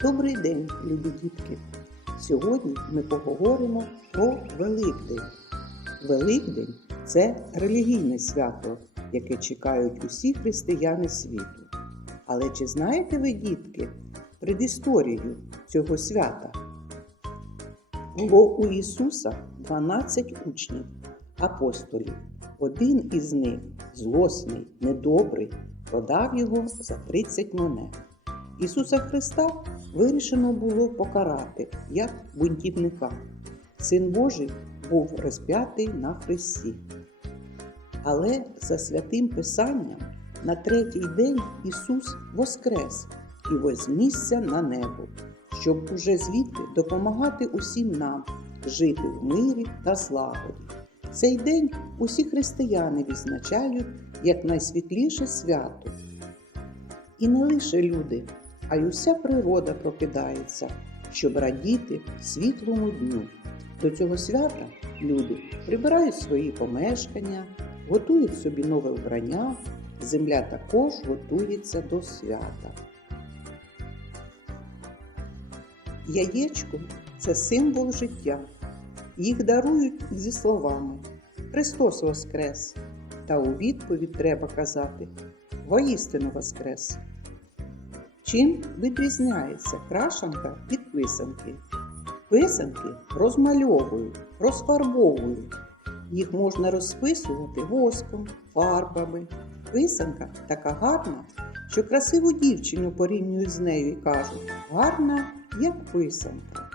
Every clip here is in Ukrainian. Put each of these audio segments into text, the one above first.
Добрий день, любі дітки! Сьогодні ми поговоримо про Великдень. Великдень це релігійне свято, яке чекають усі християни світу. Але чи знаєте ви, дітки, предісторію цього свята? Було у Ісуса 12 учнів, апостолів. Один із них, злосний, недобрий, продав його за 30 монет. Ісуса Христа вирішено було покарати як бунтівника. Син Божий був розп'ятий на хресті. Але за святим Писанням на третій день Ісус воскрес і вознісся на небо, щоб уже звідти допомагати усім нам жити в мирі та злагоді. Цей день усі християни відзначають як найсвітліше свято. І не лише люди, а й уся природа прокидається, щоб радіти світлому дню. До цього свята люди прибирають свої помешкання, готують собі нове вбрання, земля також готується до свята. Яєчко це символ життя. Їх дарують зі словами Христос Воскрес! Та у відповідь треба казати Воістину Воскрес! Чим відрізняється крашанка від писанки? Писанки розмальовують, розфарбовують. Їх можна розписувати воском, фарбами. Писанка така гарна, що красиву дівчину порівнюють з нею і кажуть гарна, як писанка.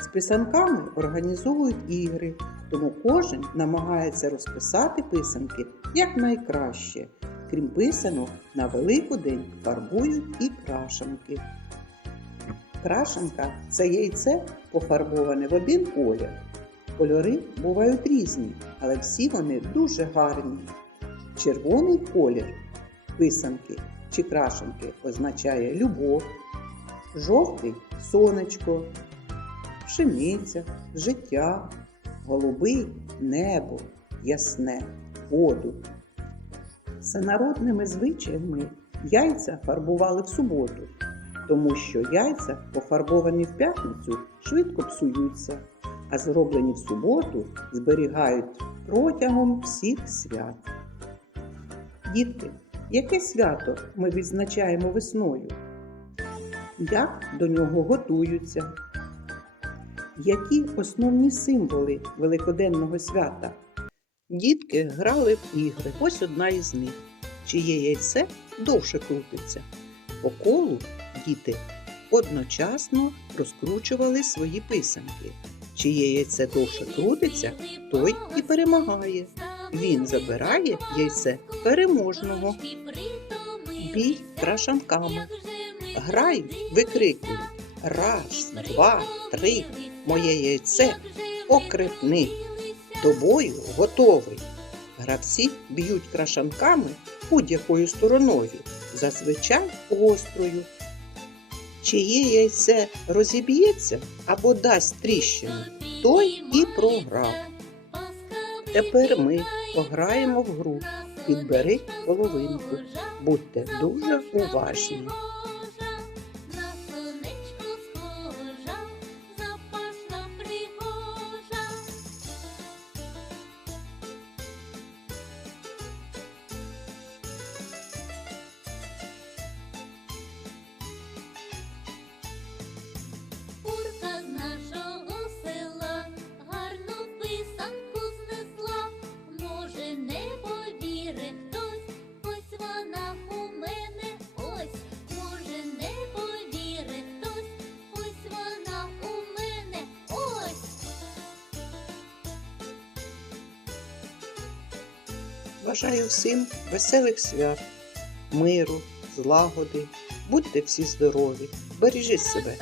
З писанками організовують ігри, тому кожен намагається розписати писанки якнайкраще. Крім писанок, на Великодень фарбують і крашанки. Крашанка це яйце пофарбоване в один колір. Кольори бувають різні, але всі вони дуже гарні. Червоний колір писанки чи крашенки означає любов, жовтий сонечко, пшениця, життя, голубий небо, ясне, воду. За народними звичаями яйця фарбували в суботу, тому що яйця, пофарбовані в п'ятницю, швидко псуються, а зроблені в суботу зберігають протягом всіх свят. Дітки, яке свято ми відзначаємо весною? Як до нього готуються? Які основні символи Великоденного свята? Дітки грали в ігри. Ось одна із них. Чиє яйце довше крутиться. По колу діти одночасно розкручували свої писанки. Чиє яйце довше крутиться, той і перемагає. Він забирає яйце переможного. Бій крашанками. Грають, викрикують. Раз, два, три. Моє яйце окрепни. До бою готовий. Гравці б'ють крашанками будь-якою стороною, зазвичай гострою. Чиє яйце розіб'ється або дасть тріщину, той і програв. Тепер ми пограємо в гру. Підбери половинку. Будьте дуже уважні. Бажаю всім веселих свят, миру, злагоди. Будьте всі здорові, бережіть себе.